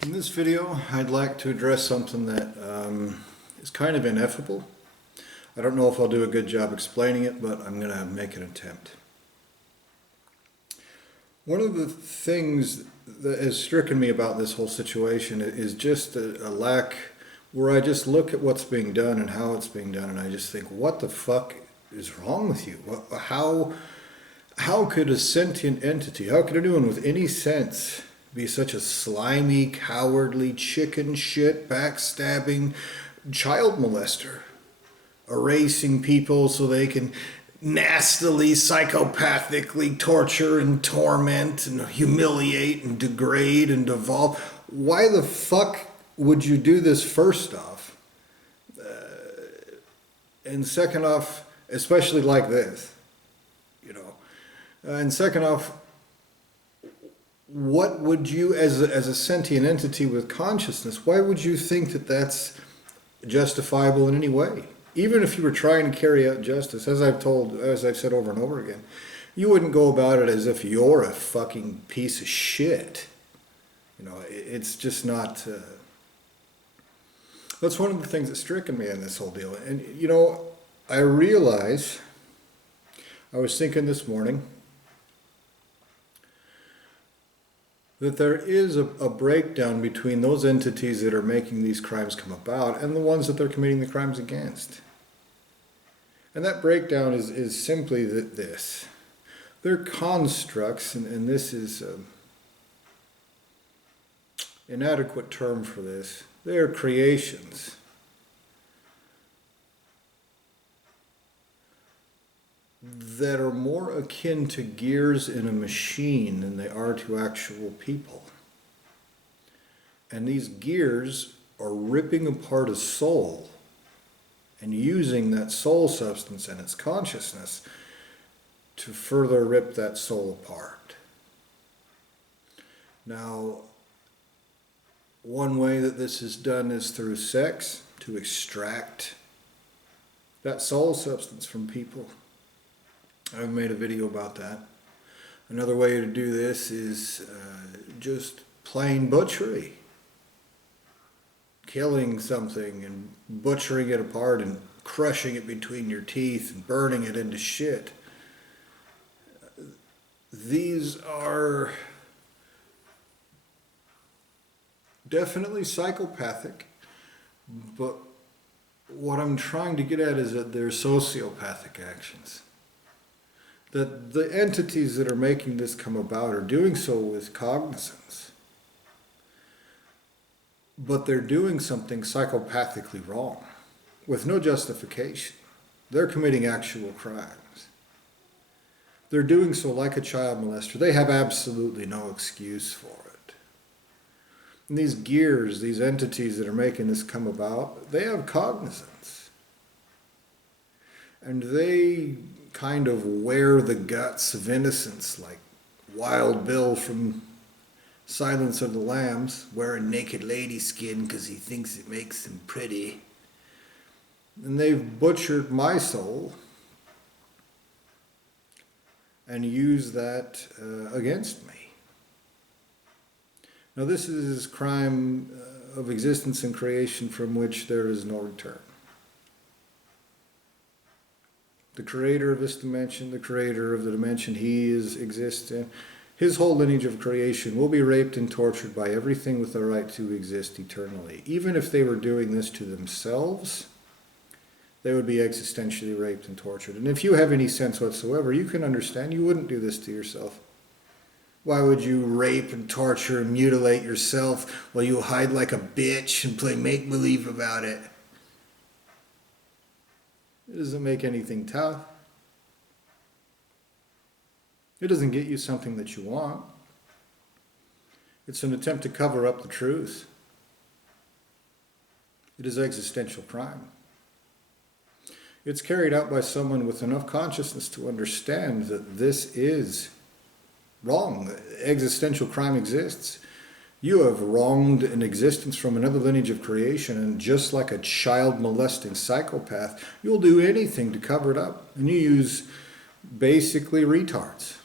In this video, I'd like to address something that is kind of ineffable. I don't know if I'll do a good job explaining it, but I'm going to make an attempt. One of the things that has stricken me about this whole situation is just a lack where I just look at what's being done and how it's being done, and I just think, what the fuck is wrong with you? How could a sentient entity, how could anyone with any sense be such a slimy, cowardly, chicken shit, backstabbing child molester, erasing people so they can nastily, psychopathically torture and torment and humiliate and degrade and devolve? Why the fuck would you do this, first off? And second off, especially like this, you know? And second off, what would you, as a sentient entity with consciousness, why would you think that that's justifiable in any way? Even if you were trying to carry out justice, as I've said over and over again, you wouldn't go about it as if you're a fucking piece of shit. You know, it's just not. That's one of the things that's stricken me in this whole deal. And you know, I realize, I was thinking this morning, that there is a breakdown between those entities that are making these crimes come about and the ones that they're committing the crimes against. And that breakdown is simply this. They're constructs, and this is an inadequate term for this. They are creations that are more akin to gears in a machine than they are to actual people. And these gears are ripping apart a soul and using that soul substance and its consciousness to further rip that soul apart. Now, one way that this is done is through sex, to extract that soul substance from people. I've made a video about that. Another way to do this is just plain butchery. Killing something and butchering it apart and crushing it between your teeth and burning it into shit. These are definitely psychopathic, but what I'm trying to get at is that they're sociopathic actions. That the entities that are making this come about are doing so with cognizance. But they're doing something psychopathically wrong, with no justification. They're committing actual crimes. They're doing so like a child molester. They have absolutely no excuse for it. And these gears, these entities that are making this come about, they have cognizance. And they kind of wear the guts of innocence, like Wild Bill from Silence of the Lambs, wearing naked lady skin because he thinks it makes him pretty. And they've butchered my soul and used that against me. Now this is crime of existence and creation from which there is no return. The creator of this dimension, the creator of the dimension he exists in, his whole lineage of creation will be raped and tortured by everything with the right to exist eternally. Even if they were doing this to themselves, they would be existentially raped and tortured. And if you have any sense whatsoever, you can understand you wouldn't do this to yourself. Why would you rape and torture and mutilate yourself while you hide like a bitch and play make-believe about it? It doesn't make anything tough. It doesn't get you something that you want. It's an attempt to cover up the truth. It is existential crime. It's carried out by someone with enough consciousness to understand that this is wrong. Existential crime exists. You have wronged an existence from another lineage of creation, and just like a child molesting psychopath, you'll do anything to cover it up. And you use basically retards.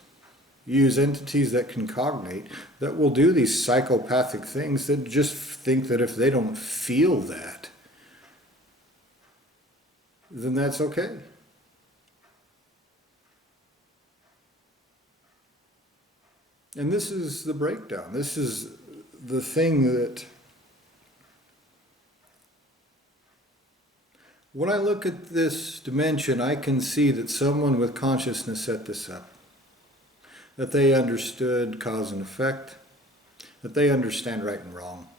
use entities that can cognate, that will do these psychopathic things, that just think that if they don't feel that, then that's okay. And this is the breakdown. This is the thing that, when I look at this dimension, I can see that someone with consciousness set this up. That they understood cause and effect. That they understand right and wrong.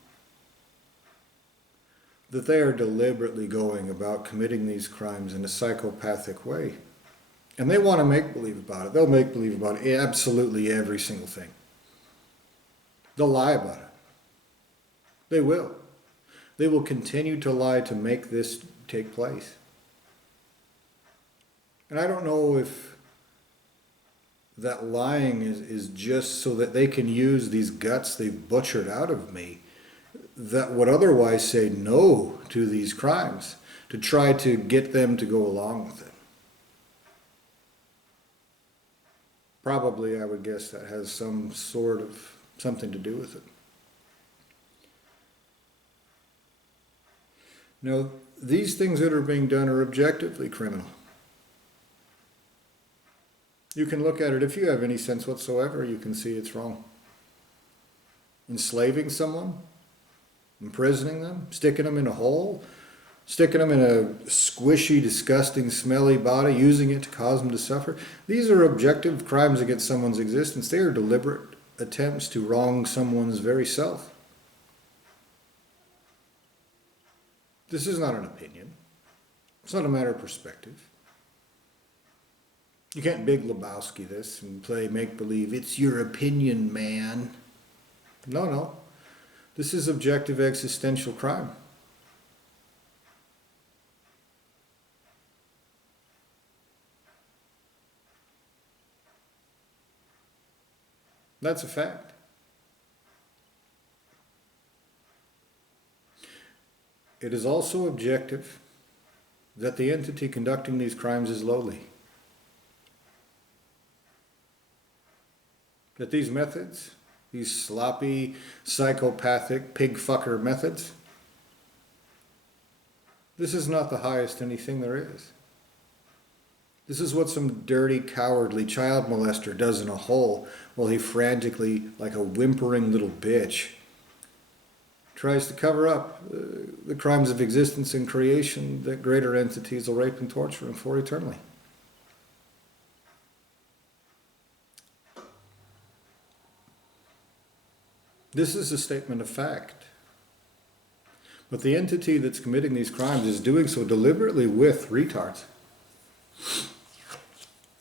That they are deliberately going about committing these crimes in a psychopathic way. And they want to make believe about it. They'll make believe about absolutely every single thing. They'll lie about it. They will. They will continue to lie to make this take place. And I don't know if that lying is just so that they can use these guts they've butchered out of me that would otherwise say no to these crimes, to try to get them to go along with it. Probably, I would guess that has some sort of something to do with it. Now, these things that are being done are objectively criminal. You can look at it, if you have any sense whatsoever, you can see it's wrong. Enslaving someone, imprisoning them, sticking them in a hole, sticking them in a squishy, disgusting, smelly body, using it to cause them to suffer. These are objective crimes against someone's existence. They are deliberate attempts to wrong someone's very self. This is not an opinion. It's not a matter of perspective. You can't Big Lebowski this and play make-believe. It's your opinion, man. No. This is objective existential crime. That's a fact. It is also objective that the entity conducting these crimes is lowly. That these methods, these sloppy, psychopathic, pig-fucker methods, this is not the highest anything there is. This is what some dirty, cowardly child molester does in a hole while he frantically, like a whimpering little bitch, tries to cover up the crimes of existence and creation that greater entities will rape and torture him for eternally. This is a statement of fact. But the entity that's committing these crimes is doing so deliberately with retards.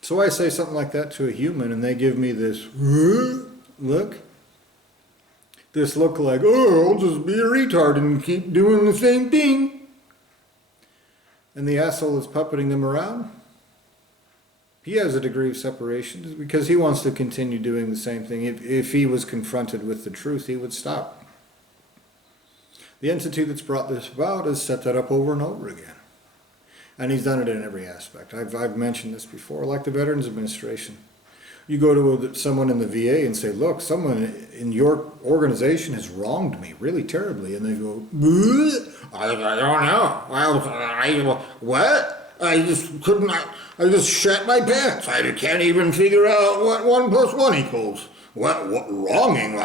So I say something like that to a human and they give me this look. This look like, oh, I'll just be a retard and keep doing the same thing. And the asshole that's puppeting them around, he has a degree of separation because he wants to continue doing the same thing. If he was confronted with the truth, he would stop. The entity that's brought this about has set that up over and over again. And he's done it in every aspect. I've mentioned this before, like the Veterans Administration. You go to someone in the VA and say, look, someone in your organization has wronged me really terribly. And they go, I don't know. What? I just couldn't, I just shat my pants. I can't even figure out what 1 + 1 equals. What wronging?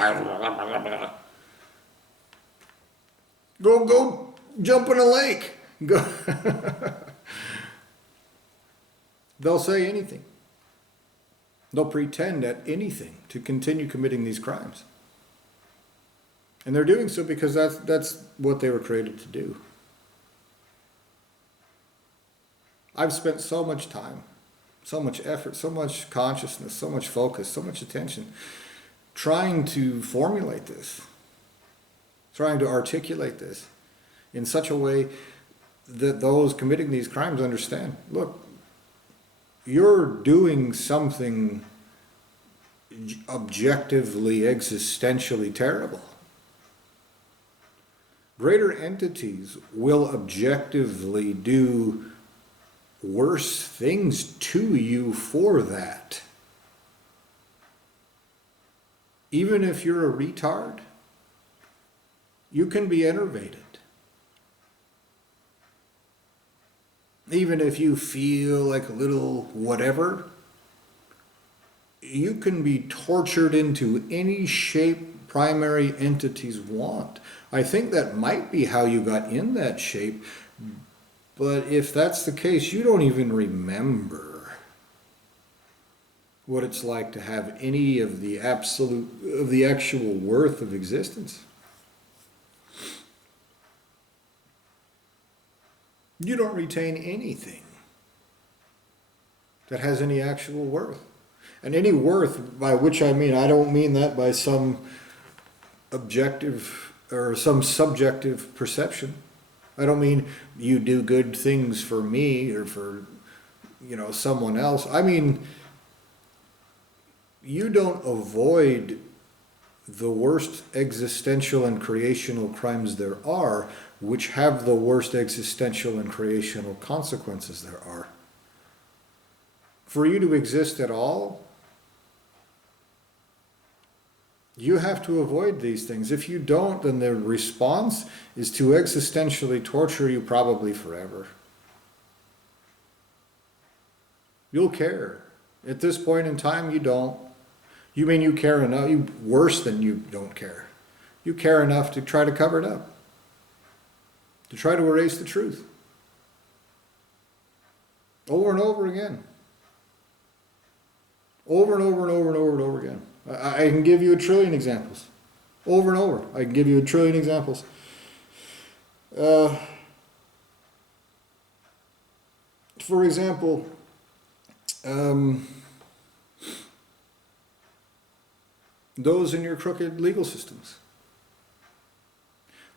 Go jump in a lake. Go. They'll say anything. They'll pretend at anything to continue committing these crimes. And they're doing so because that's what they were created to do. I've spent so much time, so much effort, so much consciousness, so much focus, so much attention trying to formulate this, trying to articulate this in such a way that those committing these crimes understand, look, you're doing something objectively, existentially terrible. Greater entities will objectively do worse things to you for that. Even if you're a retard, you can be enervated. Even if you feel like a little whatever, you can be tortured into any shape primary entities want. I think that might be how you got in that shape, but if that's the case, you don't even remember what it's like to have any of the actual worth of existence. You don't retain anything that has any actual worth. And any worth, by which I mean, I don't mean that by some objective or some subjective perception. I don't mean you do good things for me or for, someone else. I mean, you don't avoid the worst existential and creational crimes there are, which have the worst existential and creational consequences there are. For you to exist at all, you have to avoid these things. If you don't, then the response is to existentially torture you probably forever. You'll care. At this point in time, you don't. You mean you care enough? Worse than you don't care. You care enough to try to cover it up, to try to erase the truth. Over and over again. Over and over and over and over and over again. I can give you a trillion examples. Over and over. I can give you a trillion examples. For example, those in your crooked legal systems.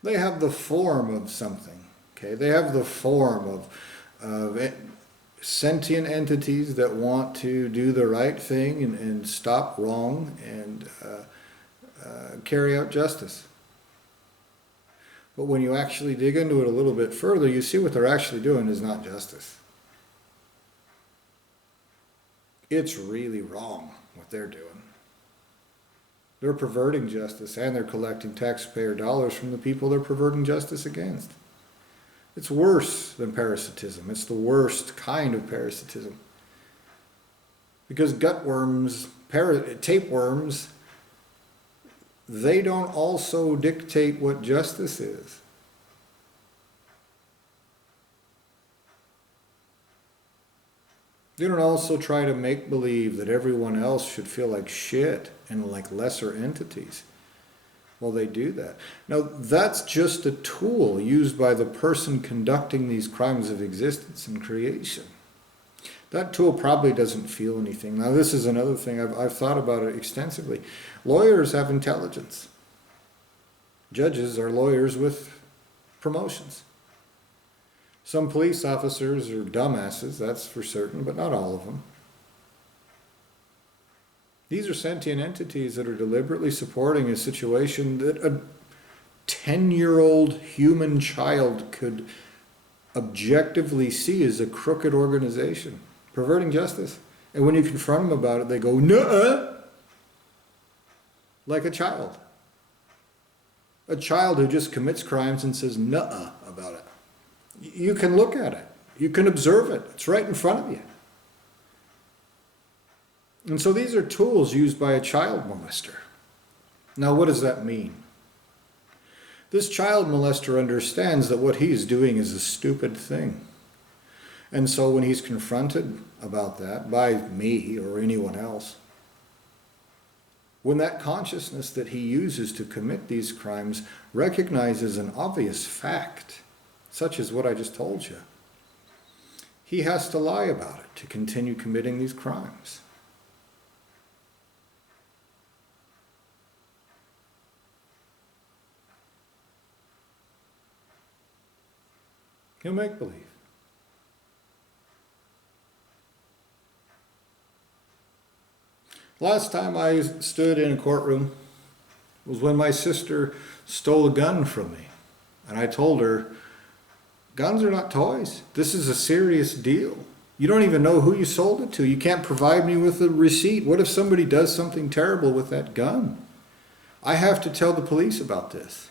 They have the form of something. Okay, they have the form of sentient entities that want to do the right thing and stop wrong and carry out justice. But when you actually dig into it a little bit further, you see what they're actually doing is not justice. It's really wrong what they're doing. They're perverting justice, and they're collecting taxpayer dollars from the people they're perverting justice against. It's worse than parasitism. It's the worst kind of parasitism. Because gutworms, tapeworms, they don't also dictate what justice is. They don't also try to make believe that everyone else should feel like shit and like lesser entities. Well, they do that. Now, that's just a tool used by the person conducting these crimes of existence and creation. That tool probably doesn't feel anything. Now, this is another thing. I've thought about it extensively. Lawyers have intelligence. Judges are lawyers with promotions. Some police officers are dumbasses, that's for certain, but not all of them. These are sentient entities that are deliberately supporting a situation that a 10-year-old human child could objectively see as a crooked organization, perverting justice. And when you confront them about it, they go, nuh-uh, like a child. A child who just commits crimes and says nuh-uh about it. You can look at it. You can observe it. It's right in front of you. And so these are tools used by a child molester. Now, what does that mean? This child molester understands that what he's doing is a stupid thing. And so when he's confronted about that by me or anyone else, when that consciousness that he uses to commit these crimes recognizes an obvious fact, such as what I just told you, he has to lie about it to continue committing these crimes. He'll make believe. Last time I stood in a courtroom was when my sister stole a gun from me. And I told her, guns are not toys. This is a serious deal. You don't even know who you sold it to. You can't provide me with a receipt. What if somebody does something terrible with that gun? I have to tell the police about this.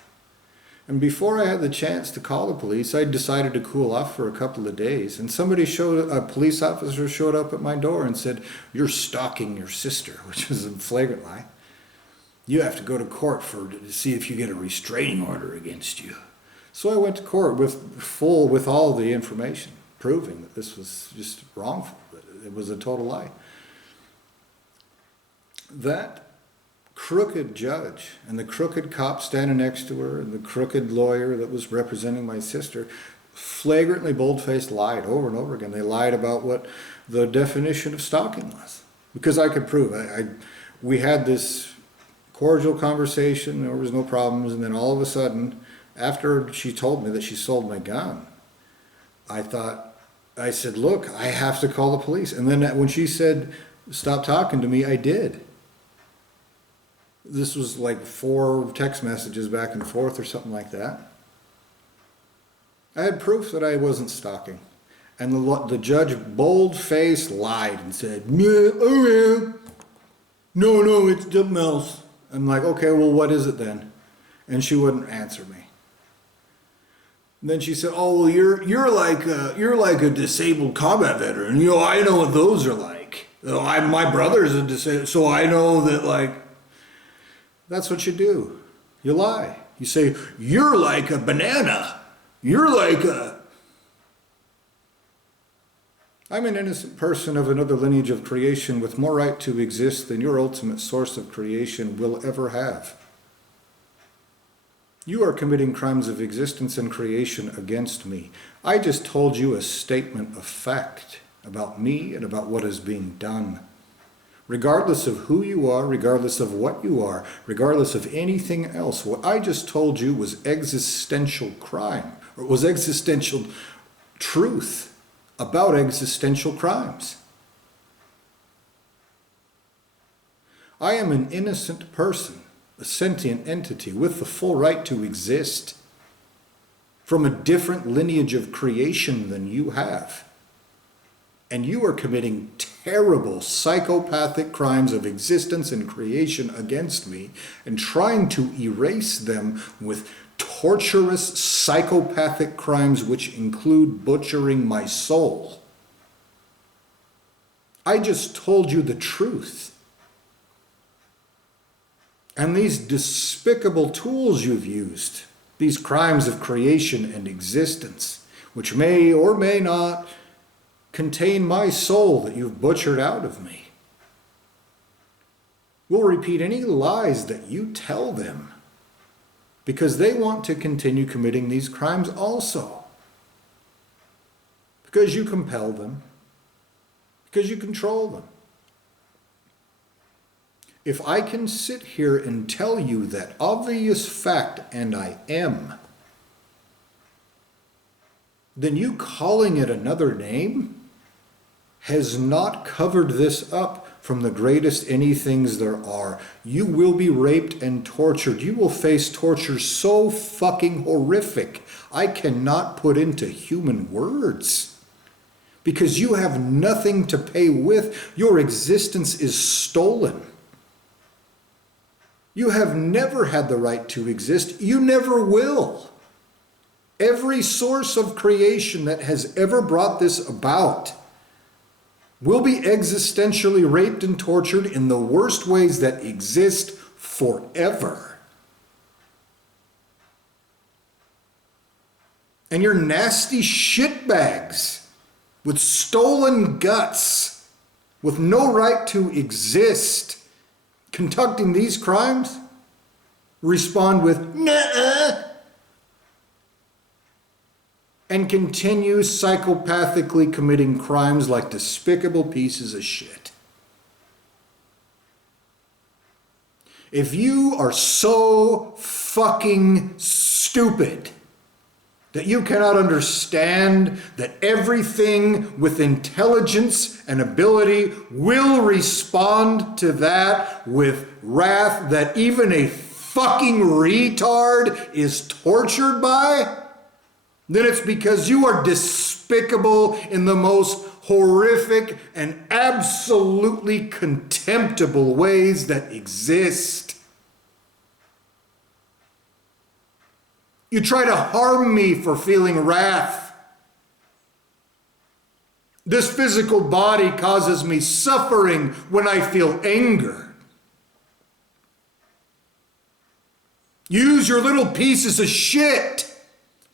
And before I had the chance to call the police, I decided to cool off for a couple of days. And a police officer showed up at my door and said, "You're stalking your sister," which was a flagrant lie. "You have to go to court to see if you get a restraining order against you." So I went to court with all the information, proving that this was just wrongful. It was a total lie. That crooked judge and the crooked cop standing next to her and the crooked lawyer that was representing my sister flagrantly, bold-faced lied over and over again. They lied about what the definition of stalking was, because I could prove. We had this cordial conversation, there was no problems, and then all of a sudden, after she told me that she sold my gun, I said, "Look, I have to call the police." And then when she said, "Stop talking to me," I did. This was like 4 text messages back and forth or something like that. I had proof that I wasn't stalking. And the judge bold-faced lied and said, "Yeah, oh yeah. No, it's something else." I'm like, "Okay, well, what is it then?" And she wouldn't answer me. And then she said, "Oh, well, you're like a disabled combat veteran. You know, I know what those are like. My brother's a disabled, so I know that, like." That's what you do. You lie. You say, "You're like a banana. You're like a..." I'm an innocent person of another lineage of creation with more right to exist than your ultimate source of creation will ever have. You are committing crimes of existence and creation against me. I just told you a statement of fact about me and about what is being done. Regardless of who you are, regardless of what you are, regardless of anything else, what I just told you was existential crime, or was existential truth about existential crimes. I am an innocent person, a sentient entity with the full right to exist, from a different lineage of creation than you have. And you are committing terrible psychopathic crimes of existence and creation against me and trying to erase them with torturous psychopathic crimes which include butchering my soul. I just told you the truth. And these despicable tools you've used, these crimes of creation and existence, which may or may not contain my soul that you've butchered out of me, will repeat any lies that you tell them, because they want to continue committing these crimes also. Because you compel them, because you control them. If I can sit here and tell you that obvious fact, and I am, then you calling it another name has not covered this up from the greatest anythings there are. You will be raped and tortured. You will face torture so fucking horrific, I cannot put into human words. Because you have nothing to pay with. Your existence is stolen. You have never had the right to exist. You never will. Every source of creation that has ever brought this about will be existentially raped and tortured in the worst ways that exist forever. And you're nasty shitbags with stolen guts, with no right to exist, conducting these crimes, respond with "Nuh-uh," and continue psychopathically committing crimes like despicable pieces of shit. If you are so fucking stupid that you cannot understand that everything with intelligence and ability will respond to that with wrath that even a fucking retard is tortured by, then it's because you are despicable in the most horrific and absolutely contemptible ways that exist. You try to harm me for feeling wrath. This physical body causes me suffering when I feel anger. Use your little pieces of shit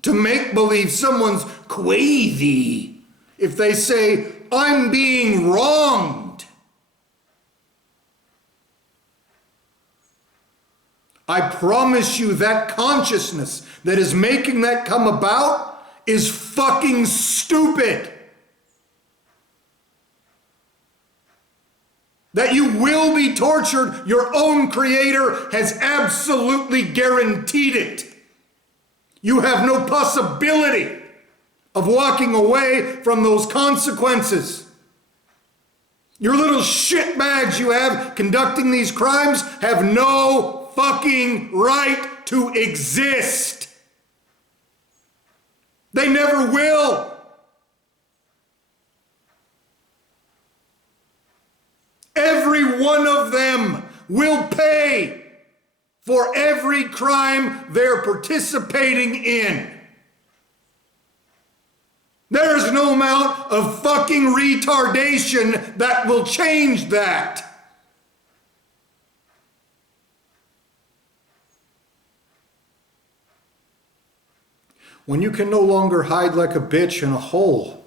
to make believe someone's crazy if they say, I'm being wronged. I promise you that consciousness that is making that come about is fucking stupid. That you will be tortured, your own creator has absolutely guaranteed it. You have no possibility of walking away from those consequences. Your little shitbags you have conducting these crimes have no fucking right to exist. They never will. Every one of them will pay for every crime they're participating in. There's no amount of fucking retardation that will change that. When you can no longer hide like a bitch in a hole,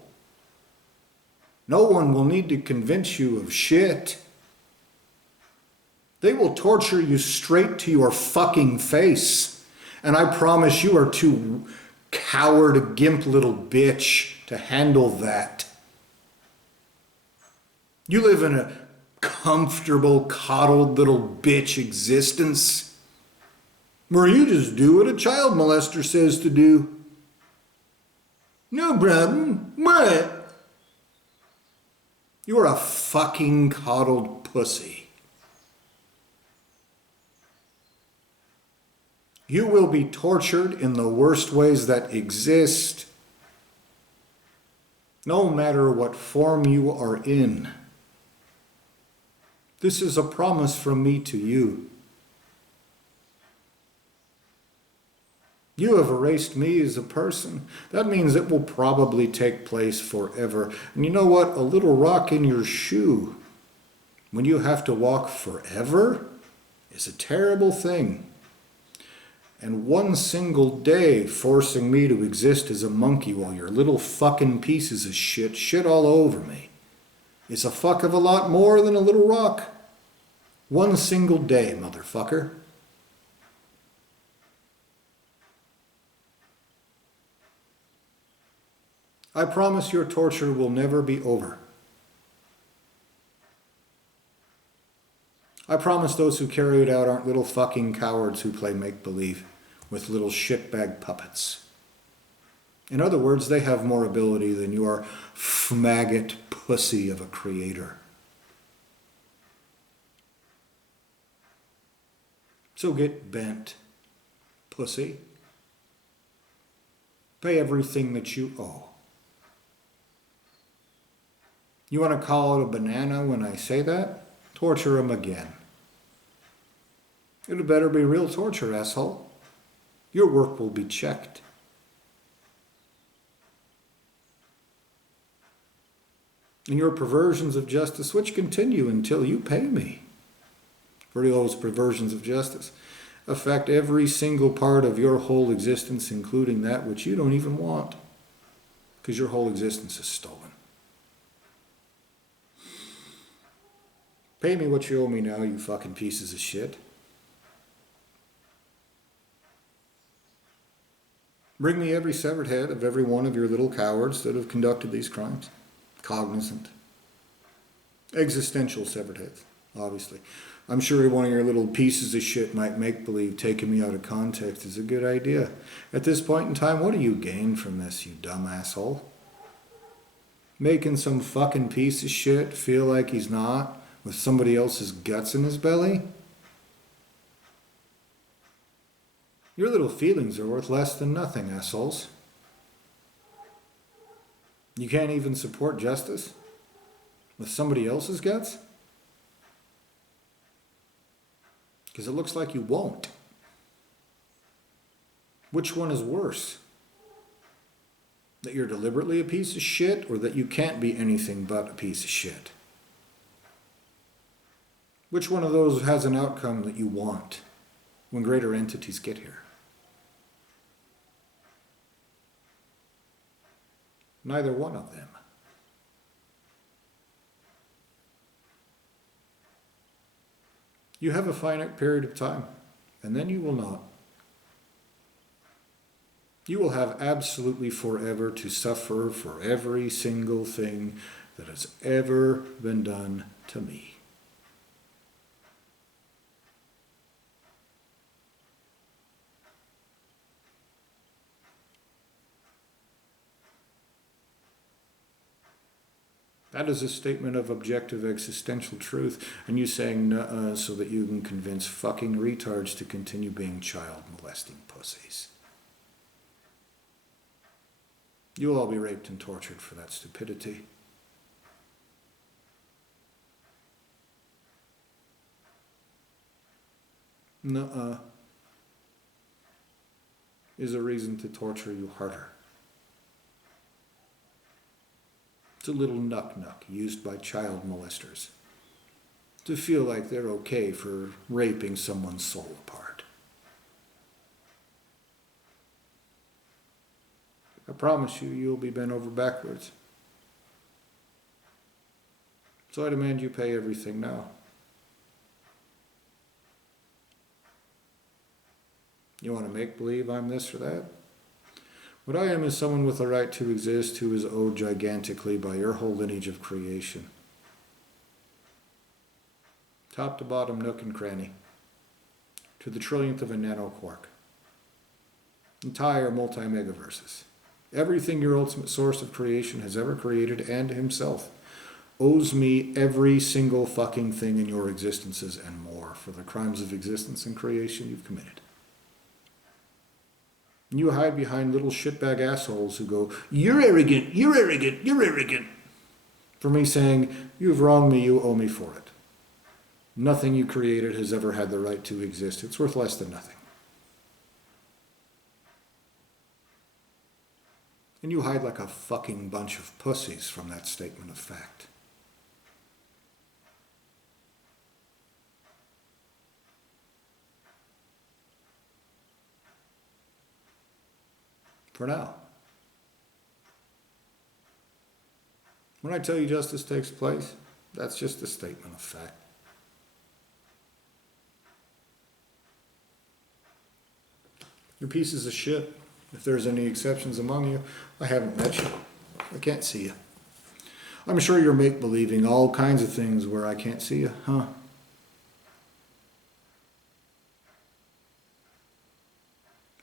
no one will need to convince you of shit. They will torture you straight to your fucking face. And I promise you are too coward, gimp little bitch to handle that. You live in a comfortable, coddled little bitch existence where you just do what a child molester says to do. No problem. What? You're a fucking coddled pussy. You will be tortured in the worst ways that exist, no matter what form you are in. This is a promise from me to you. You have erased me as a person. That means it will probably take place forever. And you know what? A little rock in your shoe, when you have to walk forever, is a terrible thing. And one single day forcing me to exist as a monkey while your little fucking pieces of shit all over me is a fuck of a lot more than a little rock. One single day, motherfucker. I promise your torture will never be over. I promise those who carry it out aren't little fucking cowards who play make-believe with little shitbag puppets. In other words, they have more ability than your maggot pussy of a creator. So get bent, pussy. Pay everything that you owe. You want to call it a banana when I say that? Torture him again. It better be real torture, asshole. Your work will be checked. And your perversions of justice, which continue until you pay me for those perversions of justice, affect every single part of your whole existence, including that which you don't even want, because your whole existence is stolen. Pay me what you owe me now, you fucking pieces of shit. Bring me every severed head of every one of your little cowards that have conducted these crimes. Cognizant. Existential severed heads, obviously. I'm sure one of your little pieces of shit might make believe taking me out of context is a good idea. At this point in time, what do you gain from this, you dumb asshole? Making some fucking piece of shit feel like he's not, with somebody else's guts in his belly? Your little feelings are worth less than nothing, assholes. You can't even support justice with somebody else's guts? Because it looks like you won't. Which one is worse? That you're deliberately a piece of shit, or that you can't be anything but a piece of shit? Which one of those has an outcome that you want when greater entities get here? Neither one of them. You have a finite period of time, and then you will not. You will have absolutely forever to suffer for every single thing that has ever been done to me. That is a statement of objective existential truth, and you saying nuh-uh so that you can convince fucking retards to continue being child molesting pussies. You'll all be raped and tortured for that stupidity. Nuh-uh is a reason to torture you harder. It's a little knuck-knuck used by child molesters to feel like they're okay for raping someone's soul apart. I promise you, you'll be bent over backwards. So I demand you pay everything now. You want to make believe I'm this or that? What I am is someone with a right to exist who is owed gigantically by your whole lineage of creation. Top to bottom, nook and cranny. To the trillionth of a nanoquark. Entire multi-megaverses. Everything your ultimate source of creation has ever created and himself owes me every single fucking thing in your existences and more for the crimes of existence and creation you've committed. And you hide behind little shitbag assholes who go, you're arrogant, you're arrogant, you're arrogant. For me saying, you've wronged me, you owe me for it. Nothing you created has ever had the right to exist. It's worth less than nothing. And you hide like a fucking bunch of pussies from that statement of fact. For now. When I tell you justice takes place, that's just a statement of fact. You're pieces of shit. If there's any exceptions among you, I haven't met you. I can't see you. I'm sure you're make-believing all kinds of things where I can't see you, huh?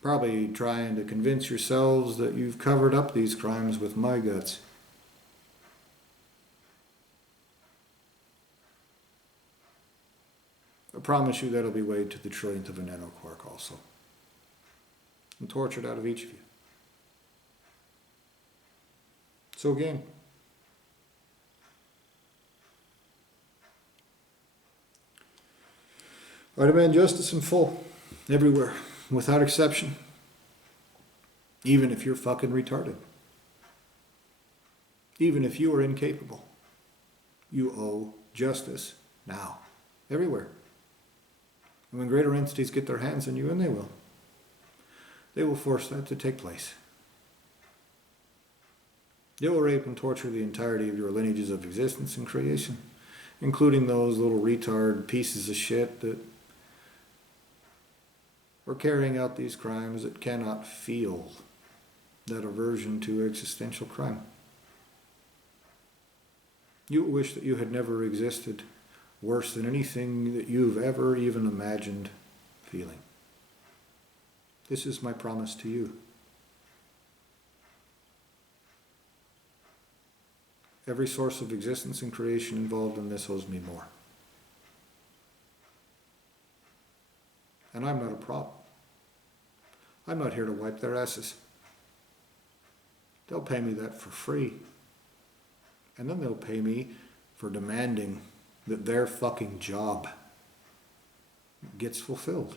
Probably trying to convince yourselves that you've covered up these crimes with my guts. I promise you that'll be weighed to the trillionth of a nanoquark also. And tortured out of each of you. So again, I demand justice in full, everywhere, without exception. Even if you're fucking retarded. Even if you are incapable. You owe justice now, everywhere. And when greater entities get their hands on you, and they will force that to take place. They will rape and torture the entirety of your lineages of existence and creation, including those little retard pieces of shit that are carrying out these crimes that cannot feel that aversion to existential crime. You wish that you had never existed worse than anything that you've ever even imagined feeling. This is my promise to you. Every source of existence and creation involved in this owes me more. And I'm not a problem. I'm not here to wipe their asses. They'll pay me that for free. And then they'll pay me for demanding that their fucking job gets fulfilled.